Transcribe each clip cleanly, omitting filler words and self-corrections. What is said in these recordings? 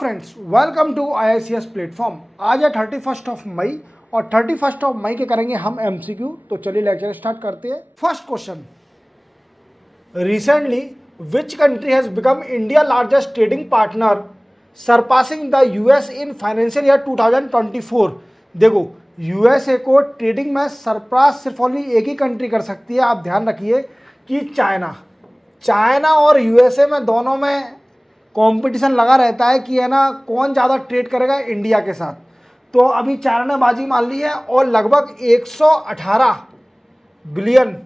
Friends, welcome to IICS platform. आज है 31 of May और 31 ऑफ मई के करेंगे हम MCQ। तो चलिए लेक्चर स्टार्ट करते हैं। First question, recently which country has become India largest trading partner surpassing the US in financial year 2024। देखो, USA को ट्रेडिंग में सरपास सिर्फ ओनली एक ही कंट्री कर सकती है। आप ध्यान रखिए कि चाइना और USA में दोनों में कंपटीशन लगा रहता है कि है ना कौन ज़्यादा ट्रेड करेगा इंडिया के साथ। तो अभी चाइना ने बाजी मान ली है और लगभग 118 बिलियन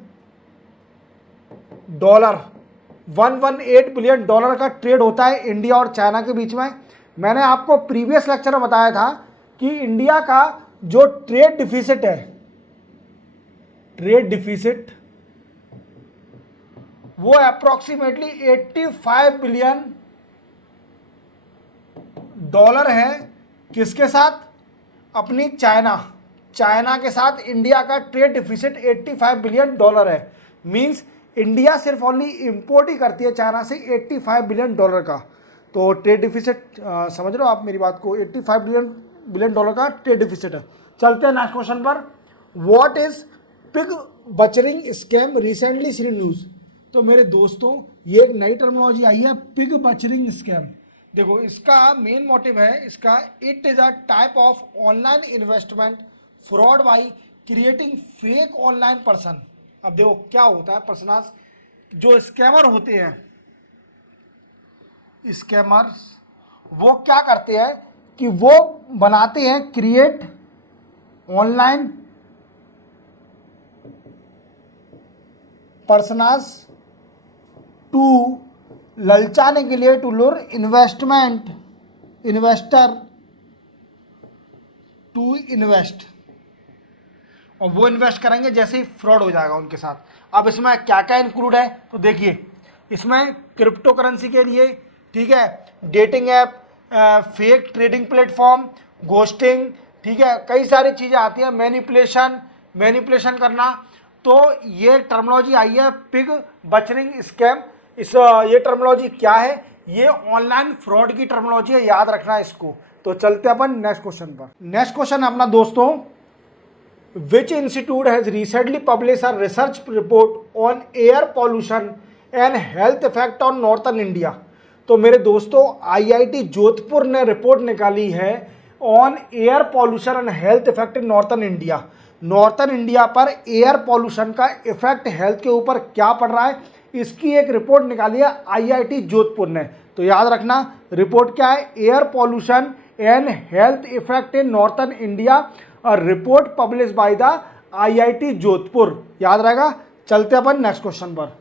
डॉलर 118 बिलियन डॉलर का ट्रेड होता है इंडिया और चाइना के बीच में। मैंने आपको प्रीवियस लेक्चर में बताया था कि इंडिया का जो ट्रेड डिफिसिट वो अप्रोक्सीमेटली 85 बिलियन डॉलर है। किसके साथ? अपनी चाइना के साथ इंडिया का ट्रेड डिफिसिट 85 बिलियन डॉलर है। मींस इंडिया सिर्फ ओनली इंपोर्ट ही करती है चाइना से 85 बिलियन डॉलर का। तो ट्रेड डिफिसिट समझ रहे हो आप मेरी बात को, 85 बिलियन डॉलर का ट्रेड डिफिसिट है। चलते हैं नेक्स्ट क्वेश्चन पर। What is pig butchering scam recently seen news. तो मेरे दोस्तों, ये एक नई टर्मिनोलॉजी आई है, पिग बचरिंग स्कैम। देखो, इसका मेन मोटिव है इसका, it is a type of online investment fraud by creating fake online person. अब देखो क्या होता है, पर्सनास जो स्कैमर होते हैं, स्कैमर्स वो क्या करते हैं कि वो बनाते हैं क्रिएट ऑनलाइन पर्सनास टू ललचाने के लिए, टू लुर इन्वेस्टर टू इन्वेस्ट, और वो इन्वेस्ट करेंगे जैसे ही फ्रॉड हो जाएगा उनके साथ। अब इसमें क्या क्या इंक्लूड है तो देखिए, इसमें क्रिप्टो करेंसी के लिए, ठीक है, dating app, fake trading platform, ghosting, ठीक है, कई सारी चीज़ें आती हैं, मैनिपुलेशन करना। तो ये टर्मिनोलॉजी आई है पिग बचरिंग स्कैम। ये टर्मिनोलॉजी क्या है? ये ऑनलाइन फ्रॉड की टर्मिनोलॉजी है, याद रखना इसको। तो चलते अपन नेक्स्ट क्वेश्चन पर। नेक्स्ट क्वेश्चन अपना दोस्तों, which institute has recently publish a research report on air pollution and health effect on northern India. तो मेरे दोस्तों, IIT जोधपुर ने रिपोर्ट निकाली है on air pollution and health effect in northern India. Northern India पर air pollution का effect health के ऊपर क्या पड़ रहा है, इसकी एक रिपोर्ट निकाली है IIT जोधपुर ने। तो याद रखना, रिपोर्ट क्या है? Air pollution and health effect in northern India, और report publish by the IIT Jodhpur, याद रहेगा। चलते अपन नेक्स्ट क्वेश्चन पर।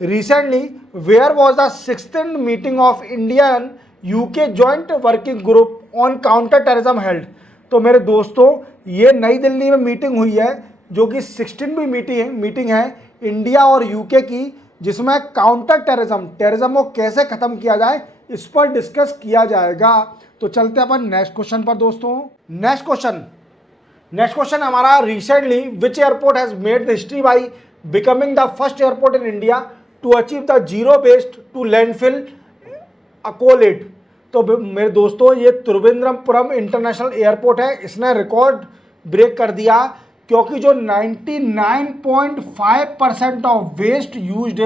Recently where was the 16th meeting of Indian UK joint working group on counter terrorism held. तो मेरे दोस्तों, ये नई दिल्ली में मीटिंग हुई है, जो कि 16वीं मीटिंग है इंडिया और UK की, जिसमें काउंटर टेररिज्म को कैसे खत्म किया जाए इस पर डिस्कस किया जाएगा। तो चलते हैं अपन नेक्स्ट क्वेश्चन पर दोस्तों। नेक्स्ट क्वेश्चन हमारा, recently which airport has made the history by becoming the first airport in India to achieve the zero waste to landfill accolade. तो मेरे दोस्तों, ये त्रिवेंद्रपुरम इंटरनेशनल एयरपोर्ट है। इसने रिकॉर्ड ब्रेक कर दिया क्योंकि जो 99.5% of waste used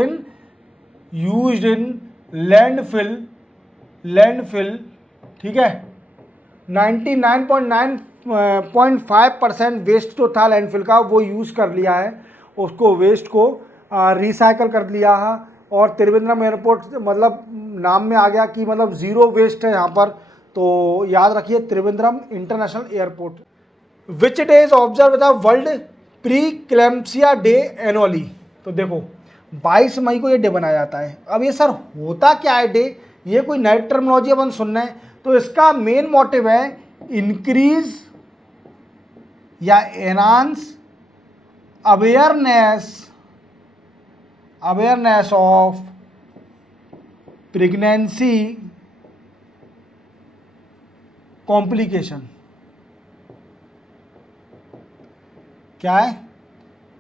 in landfill, ठीक है, 99.5% वेस्ट जो था लैंडफिल का, वो यूज़ कर लिया है, उसको वेस्ट को रिसाइकल कर लिया है। और त्रिवेंद्रम एयरपोर्ट मतलब नाम में आ गया कि मतलब ज़ीरो वेस्ट है यहाँ पर। तो याद रखिए, Trivandrum international airport. Which day is observe the world pre eclampsia day annually. तो देखो, 22 मई को ये डे बनाया जाता है। अब ये सर होता क्या है डे, ये कोई नई टर्मिनोलॉजी अपन सुन रहे हैं। तो इसका मेन मोटिव है इंक्रीज या enhance awareness of pregnancy complication. क्या है?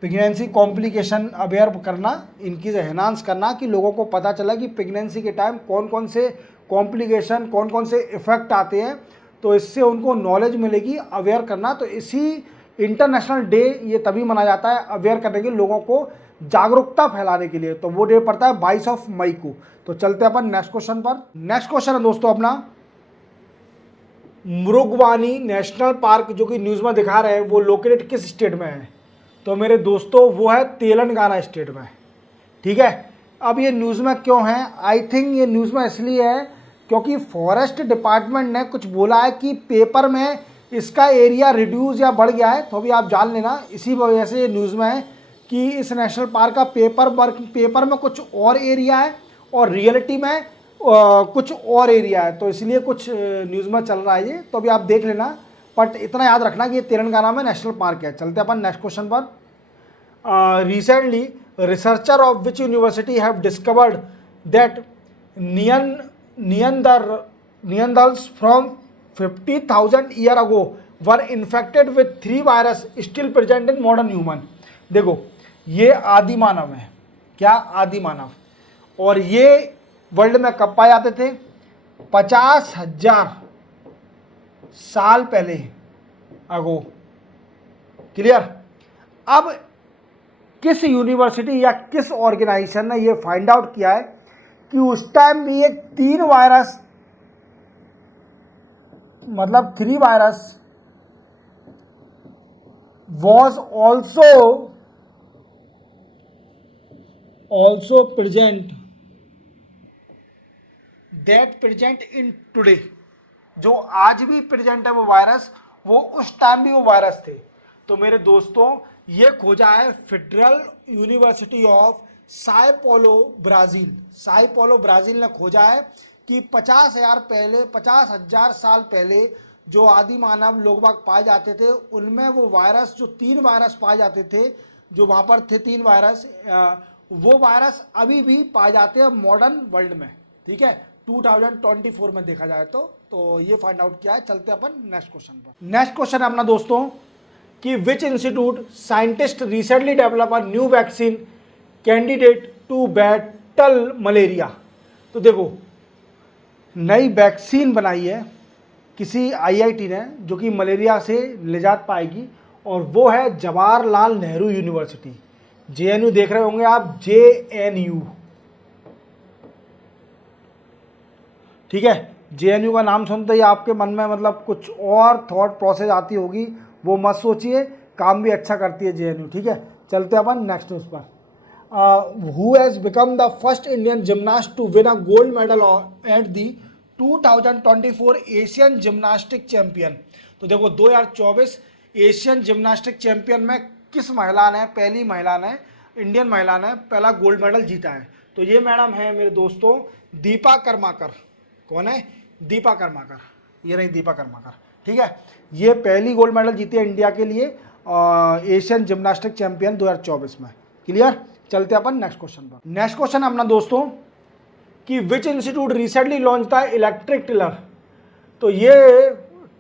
प्रेगनेंसी कॉम्प्लिकेशन अवेयर करना, इनकी एनहांस करना कि लोगों को पता चला कि प्रेगनेंसी के टाइम कौन कौन से कॉम्प्लिकेशन, कौन कौन से इफ़ेक्ट आते हैं, तो इससे उनको नॉलेज मिलेगी, अवेयर करना। तो इसी इंटरनेशनल डे ये तभी मनाया जाता है अवेयर करने के, लोगों को जागरूकता फैलाने के लिए। तो वो डे पड़ता है 22 मई को। तो चलते हैं अपन नेक्स्ट क्वेश्चन पर। नेक्स्ट क्वेश्चन है दोस्तों अपना, मृगवानी नेशनल पार्क जो कि न्यूज़ में दिखा रहे हैं वो लोकेटेड किस स्टेट में है? तो मेरे दोस्तों वो है तेलंगाना स्टेट में। ठीक है, अब ये न्यूज़ में क्यों है? आई थिंक ये न्यूज़ में इसलिए है क्योंकि फॉरेस्ट डिपार्टमेंट ने कुछ बोला है कि पेपर में इसका एरिया रिड्यूस या बढ़ गया है। तो अभी आप जान लेना, इसी वजह से ये न्यूज़ में है कि इस नेशनल पार्क का पेपर में कुछ और एरिया है और रियलिटी में कुछ और एरिया है। तो इसलिए कुछ न्यूज़ में चल रहा है ये, तो अभी आप देख लेना। बट इतना याद रखना कि ये तेलंगाना में नेशनल पार्क है। चलते अपन नेक्स्ट क्वेश्चन पर। Recently researcher of which university have discovered that Neanderthals from 50,000 year ago were infected with 3 virus still present in modern human. देखो, ये आदि मानव है। क्या? आदि मानव। और ये वर्ल्ड में कब पाए जाते थे? 50,000 साल पहले अगो। क्लियर? अब किस यूनिवर्सिटी या किस ऑर्गेनाइजेशन ने ये फाइंड आउट किया है कि उस टाइम भी ये 3 वायरस, मतलब 3 virus was also present that present in today. जो आज भी प्रेजेंट है वो वायरस, वो उस टाइम भी वो वायरस थे। तो मेरे दोस्तों ये खोजा है federal university of Sao Paulo Brazil. Sao Paulo Brazil ने खोजा है कि 50,000 साल पहले जो आदि मानव लोग बाग पाए जाते थे, उनमें वो वायरस, जो 3 वायरस पाए जाते थे, जो वहाँ पर थे 3 वायरस, वो वायरस अभी भी पाए जाते हैं मॉडर्न वर्ल्ड में। ठीक है, 2024 में देखा जाए तो ये फाइंड आउट किया है। चलते अपन नेक्स्ट क्वेश्चन पर। नेक्स्ट क्वेश्चन है अपना दोस्तों कि which institute scientist recently develop a new vaccine candidate to battle malaria. तो देखो, नई वैक्सीन बनाई है किसी आईआईटी ने जो कि मलेरिया से निजात पाएगी, और वो है जवाहरलाल नेहरू यूनिवर्सिटी। जेएनयू देख रहे होंगे आप, जेएनयू। ठीक है, जेएनयू का नाम सुनते ही आपके मन में मतलब कुछ और थॉट प्रोसेस आती होगी, वो मत सोचिए, काम भी अच्छा करती है जेएनयू। ठीक है, चलते अपन नेक्स्ट न्यूज़ पर। Who has become the first Indian gymnast to win a gold medal at the 2024 Asian gymnastic champion. तो देखो, 2024 एशियन जिम्नास्टिक चैंपियन में किस महिला ने, पहली महिला ने, इंडियन महिला ने पहला गोल्ड मेडल जीता है? तो ये मैडम है मेरे दोस्तों दीपा कर्माकर। कौन है? दीपा कर्माकर। ये रही दीपा कर्माकर। ठीक है, ये पहली गोल्ड मेडल जीती है इंडिया के लिए एशियन जिम्नास्टिक चैंपियन 2024 में। क्लियर? चलते अपन नेक्स्ट क्वेश्चन पर। नेक्स्ट क्वेश्चन है अपना दोस्तों कि विच इंस्टीट्यूट रिसेंटली लॉन्च था इलेक्ट्रिक टिलर। तो ये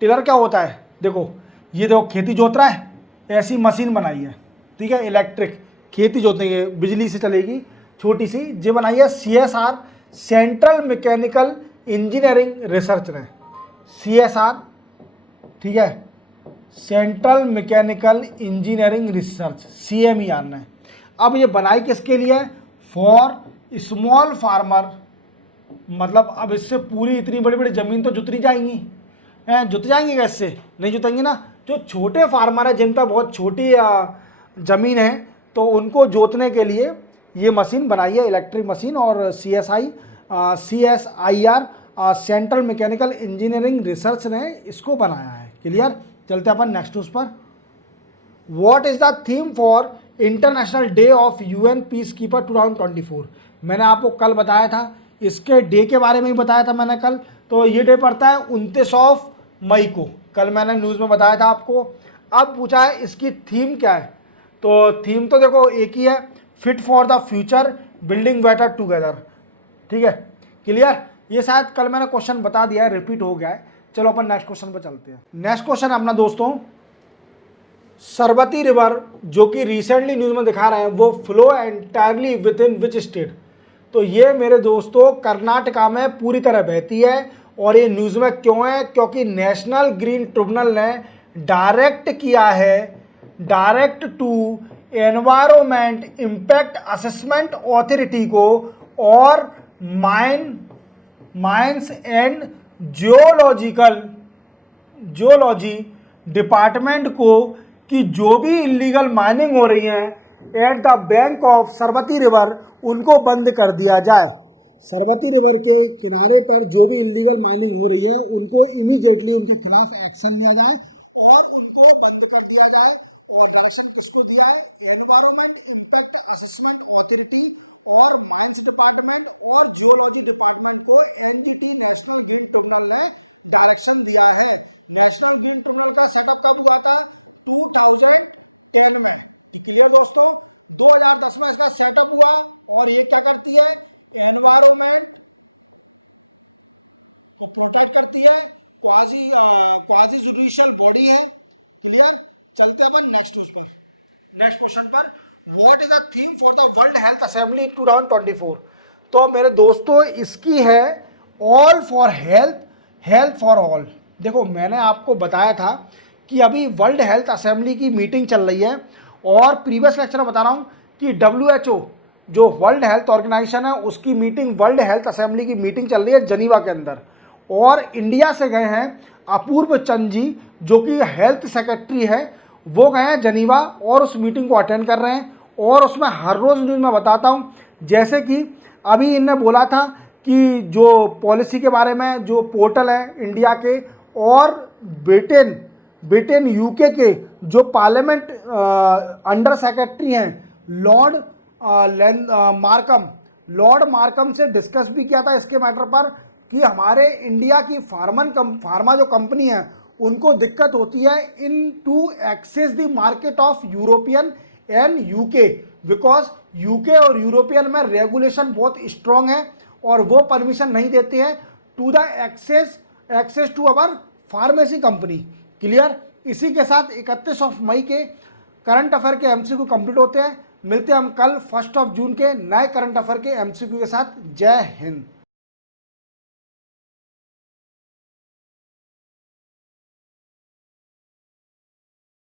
टिलर क्या होता है? देखो, ये देखो खेती जोत रहा है, ऐसी मशीन बनाई है। ठीक है, इलेक्ट्रिक खेती जोतने की, बिजली से चलेगी, छोटी सी, ये बनाई है CSR, central mechanical engineering research ने। CSR, ठीक है, central mechanical engineering research, CMER ने। अब ये बनाई किसके लिए? For small farmer. मतलब अब इससे पूरी इतनी बड़ी बड़ी ज़मीन तो जुतरी जाएंगी, जुत जाएंगी कैसे? नहीं जुतेंगी ना। जो छोटे फार्मर है, जिन पर बहुत छोटी ज़मीन है, तो उनको जोतने के लिए ये मशीन बनाई है, इलेक्ट्रिक मशीन। और CSIR central mechanical engineering research ने इसको बनाया है। क्लियर? चलते अपन नेक्स्ट न्यूज़ पर। What is the theme for international day of UN piece keeper 2024। मैंने आपको कल बताया था, इसके डे के बारे में ही बताया था मैंने कल। तो ये डे पड़ता है 29 मई को, कल मैंने न्यूज़ में बताया था आपको। अब पूछा है इसकी थीम क्या है? तो थीम तो देखो एक ही है, fit for the future building better together. ठीक है, क्लियर? ये शायद कल मैंने क्वेश्चन बता दिया है, रिपीट हो गया है। चलो अपन नेक्स्ट क्वेश्चन पर चलते हैं। नेक्स्ट क्वेश्चन अपना दोस्तों सरबती रिवर जो कि रिसेंटली न्यूज़ में दिखा रहे हैं वो flow entirely with in which state, तो ये मेरे दोस्तों कर्नाटका में पूरी तरह बहती है। और ये न्यूज़ में क्यों है? क्योंकि नेशनल ग्रीन ट्रिब्यूनल ने डायरेक्ट किया है, direct to environment impact assessment authority को और माइंस एंड जियोलॉजी डिपार्टमेंट को कि जो भी इलीगल माइनिंग हो रही है at the bank of Sharbati river उनको बंद कर दिया जाए। सरबती रिवर के किनारे पर जो भी इलीगल माइनिंग हो रही है उनको इमीडिएटली उनके खिलाफ एक्शन लिया जाए और उनको बंद कर दिया जाए। और डायरेक्शन किसको दिया है? एनवायरमेंट इम्पैक्ट असेसमेंट ऑथोरिटी और माइंस डिपार्टमेंट और जियोलॉजी डिपार्टमेंट को एनजीटी नेशनल ग्रीन ट्रिब्यूनल ने डायरेक्शन दिया है। नेशनल ग्रीन ट्रिब्यूनल का सेटअप कब हुआ था? 2010 में। क्लियर दोस्तों? 2010 में इसका सेटअप हुआ और ये क्या करती है? एनवायरमेंट को प्रोटेक्ट करती है, क्वाजी जुडिशियल बॉडी है। क्लियर? चलते अपन नेक्स्ट क्वेश्चन पर। What is the theme for the world health assembly 2024? तो मेरे दोस्तों इसकी है all for health, health for all. देखो मैंने आपको बताया था कि अभी वर्ल्ड हेल्थ असेंबली की मीटिंग चल रही है और प्रीवियस लेक्चर में बता रहा हूँ कि WHO जो वर्ल्ड हेल्थ ऑर्गेनाइजेशन है उसकी मीटिंग, वर्ल्ड हेल्थ असेंबली की मीटिंग चल रही है जनीवा के अंदर। और इंडिया से गए हैं अपूर्व चंद जी जो कि हेल्थ सेक्रेटरी है, वो गए हैं जनीवा और उस मीटिंग को अटेंड कर रहे हैं। और उसमें हर रोज़ न्यूज़ में बताता हूँ, जैसे कि अभी इनने बोला था कि जो पॉलिसी के बारे में जो पोर्टल है इंडिया के और ब्रिटेन यूके के जो पार्लियामेंट अंडर सेक्रेटरी हैं लॉर्ड मार्कम से डिस्कस भी किया था इसके मैटर पर कि हमारे इंडिया की फार्मा जो कंपनी है उनको दिक्कत होती है in to access the market of European and UK, because UK और यूरोपियन में रेगुलेशन बहुत स्ट्रॉन्ग है और वो परमिशन नहीं देते हैं to the access to our pharmacy company. Clear? इसी के साथ 31 मई के करंट अफेयर के MCQ कंप्लीट होते हैं। मिलते हैं हम कल 1 जून के नए करंट अफेयर के MCQ के साथ। जय हिंद।